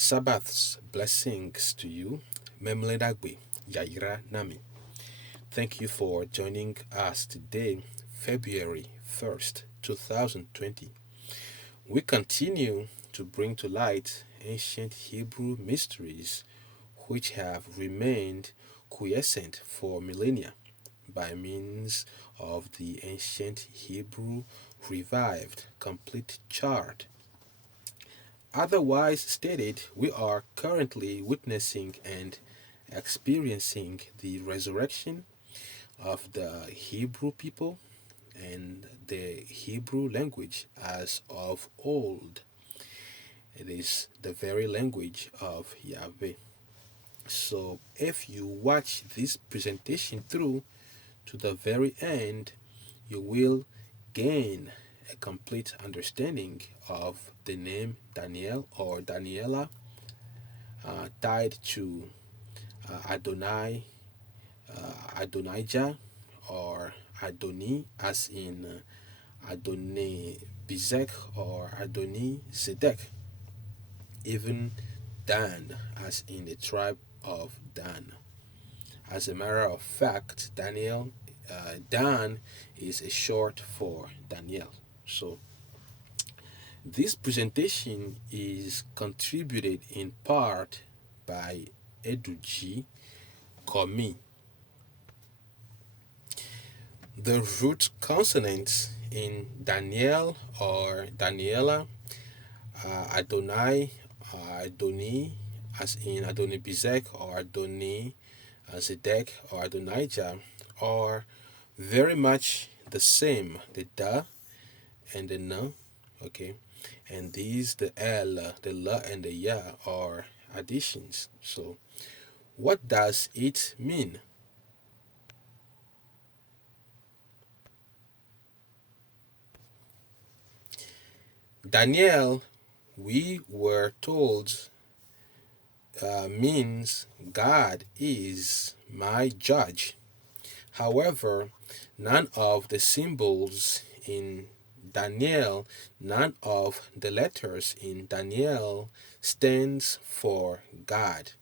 Sabbath's blessings to you. Memledagbe, Yaira Nami. Thank you for joining us today, February 1st, 2020. We continue to bring to light ancient Hebrew mysteries which have remained quiescent for millennia by means of the ancient Hebrew revived complete chart. Otherwise stated, we are currently witnessing and experiencing the resurrection of the Hebrew people and the Hebrew language as of old. It is the very language of Yahweh. So, if you watch this presentation through to the very end, you will gain a complete understanding of the name Daniel or Daniela tied to Adonai, Adonijah, or Adoni, as in Adoni-Besek or Adoni-Zedek, even Dan, as in the tribe of Dan. As a matter of fact, Dan is a short for Daniel. So this presentation is contributed in part by Eduji Komi. The root consonants in Daniel or Daniela, Adonai, Adoni, as in Adoni-Besek or Adoni-Zedek or Adonijah, are very much the same. The da and the na, okay, and these, the l, the la, and the ya, are additions. So, what does it mean? Daniel, we were told, means God is my judge. However, none of the symbols in Daniel, none of the letters in Daniel stands for God.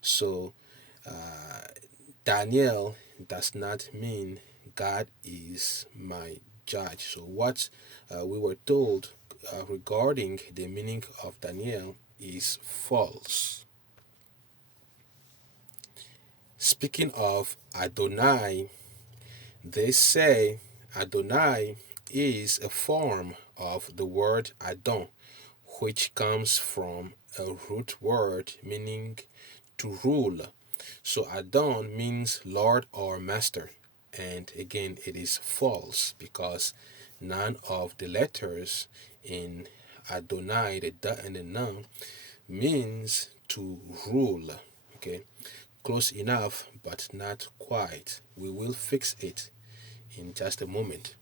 So, Daniel does not mean God is my judge. So, what we were told regarding the meaning of Daniel is false. Speaking of Adonai, they say Adonai is a form of the word Adon, which comes from a root word meaning to rule. So Adon means Lord or Master. And again, it is false because none of the letters in Adonai, the da and the na, means to rule. Okay, close enough, but not quite. We will fix it in just a moment.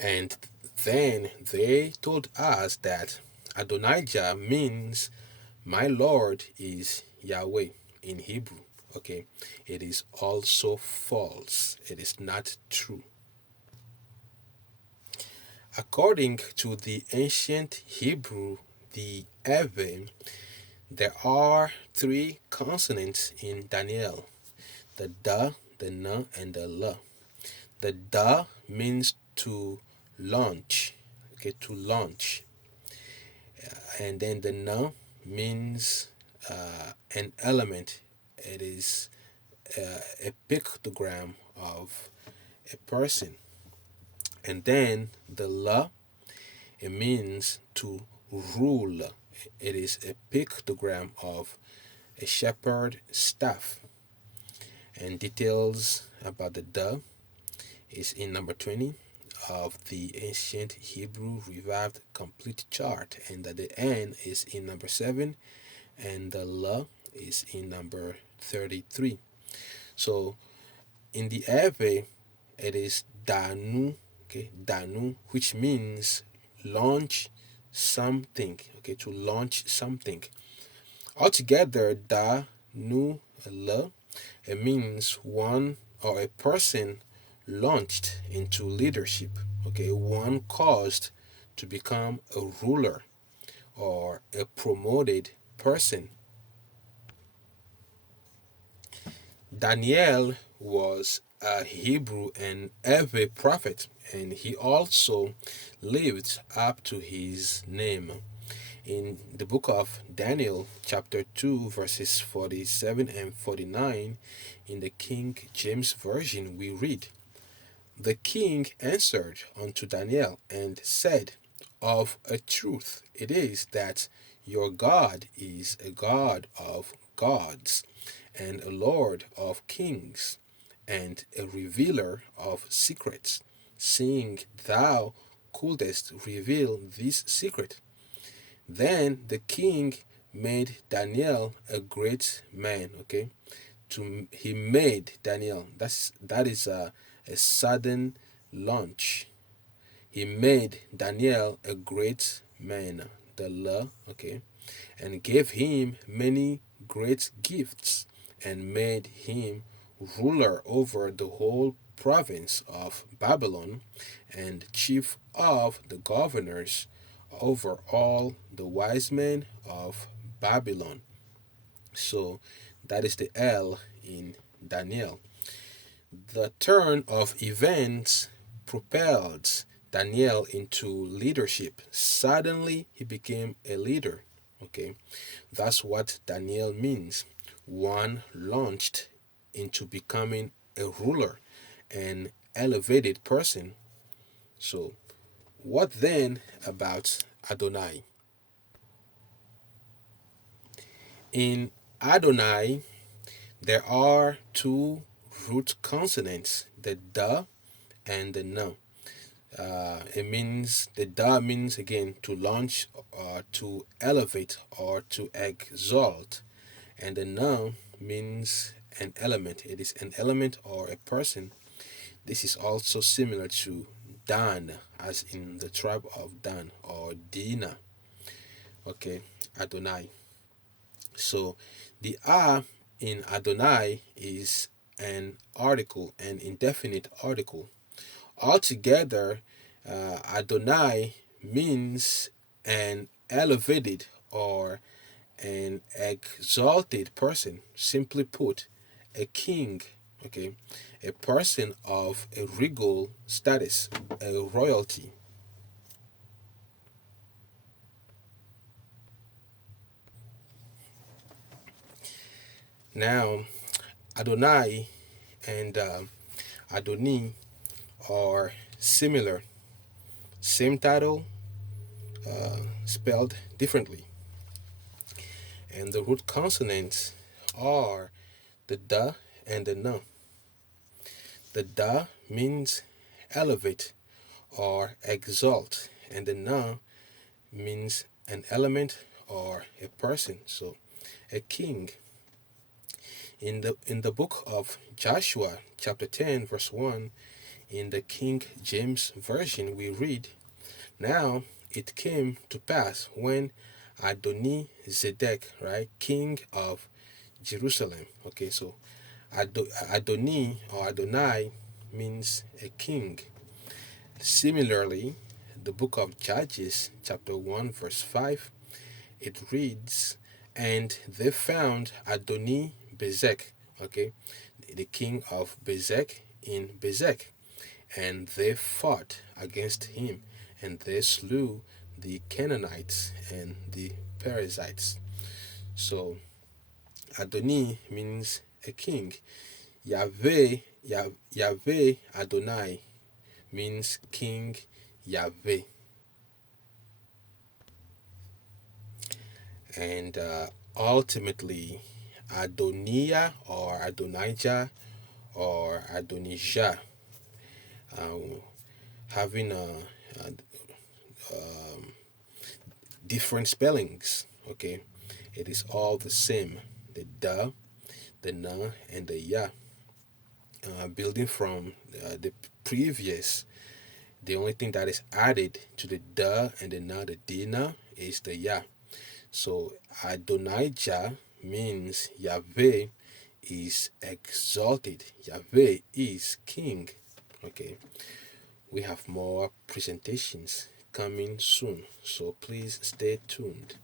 And then they told us that Adonijah means my Lord is Yahweh in Hebrew. Okay, it is also false. It is not true. According to the ancient Hebrew, the Eve, there are three consonants in Daniel: the da, the na, and the la. The da means to launch, okay, to launch. And then the na means an element. It is a pictogram of a person. And then the la, it means to rule. It is a pictogram of a shepherd staff. And details about the da is in number 20 of the ancient Hebrew revived complete chart, and that the n is in number 7 and the la is in number 33. So in the Eve, it is Danu, okay, Danu, which means launch something, okay, to launch something. Altogether, Da, Nu, La, it means one or a person launched into leadership, okay, one caused to become a ruler or a promoted person. Daniel was a Hebrew and Ewe prophet, and he also lived up to his name. In the book of Daniel, chapter 2, verses 47 and 49, in the King James Version, we read, "The king answered unto Daniel and said, Of a truth it is that your God is a God of gods, and a Lord of kings, and a revealer of secrets, seeing thou couldest reveal this secret." Then the king made Daniel a great man. Okay, he made Daniel. That is a sudden launch. He made Daniel a great man, the law. Okay, and gave him many great gifts, and made him ruler over the whole province of Babylon, and chief of the governors over all the wise men of Babylon. So that is the L in Daniel. The turn of events propelled Daniel into leadership. Suddenly he became a leader. Okay, that's what Daniel means. One launched into becoming a ruler, an elevated person. So, what then about Adonai? In Adonai, there are two root consonants, the da and the na. It means the da means again to launch, to elevate, or to exalt, and the na means an element. It is an element or a person. This is also similar to Dan, as in the tribe of Dan, or Dina. Okay, Adonai. So the a in Adonai is an article, an indefinite article. Altogether, Adonai means an elevated or an exalted person. Simply put, a king, okay, a person of a regal status, a royalty. Now, Adonai and Adoni are similar, same title, spelled differently, and the root consonants are the da and the na. The da means elevate or exalt, and the na means an element or a person, so a king. In the book of Joshua, chapter 10, verse 1, in the King James Version, we read, "Now it came to pass when Adoni-Zedek, right, king of Jerusalem." Okay, so Adoni or Adonai means a king. Similarly, the book of Judges, chapter 1, verse 5, it reads, "And they found Adoni-Besek," okay, the king of Besek, in Besek, and they fought against him, and they slew the Canaanites and the Perizzites. So Adoni means a king. Yahweh Adonai means King Yahweh. And ultimately, Adoniya or Adonijah or Adonijah, uh, having different spellings. Okay, it is all the same. The da, the na, and the ya. Building from the previous, the only thing that is added to the da and the na, the dina, is the ya. So Adonijah means Yahweh is exalted. Yahweh is king. Okay, we have more presentations coming soon, so please stay tuned.